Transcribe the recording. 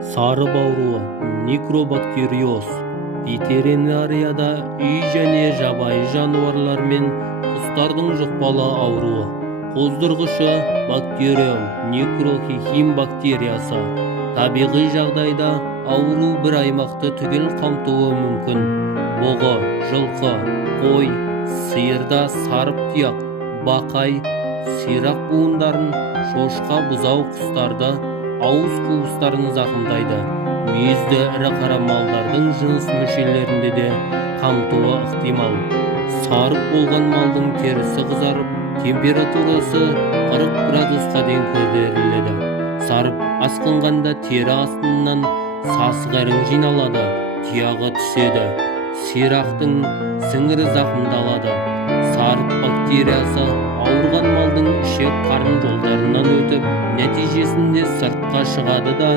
Сарып ауруы микробактериоз ветеринарияда үй және жабайы жануарлар мен құстардың жұқпалы ауруы. Қоздырғышы бактериум некрохихим бактериясы. Табиғи жағдайда ауру бір аймақты түгел қамтуы мүмкін. Бұғы, жылқы, қой, сиырда сарып тұяқ, бақай, сирақ буындарын, шошқа, бұзау құстарды, ауыз қуыстарын зақымдайды. Мүйізді ірі қара малдардың жыныс мүшелерінде де қамтуы ықтимал. Сарып болған малдың терісі қызарып, температурасы 40 градусқа дейін көтеріледі. Сарып асқынғанда тері астынан сасық ірің жиналады, тұяғы түседі. Сирақтың сіңірі зақымдалады. Сарып бактериясы ауырған малдың ішек-қарын жолдарынан өтіп, нәтижесінде сыртқа шығады да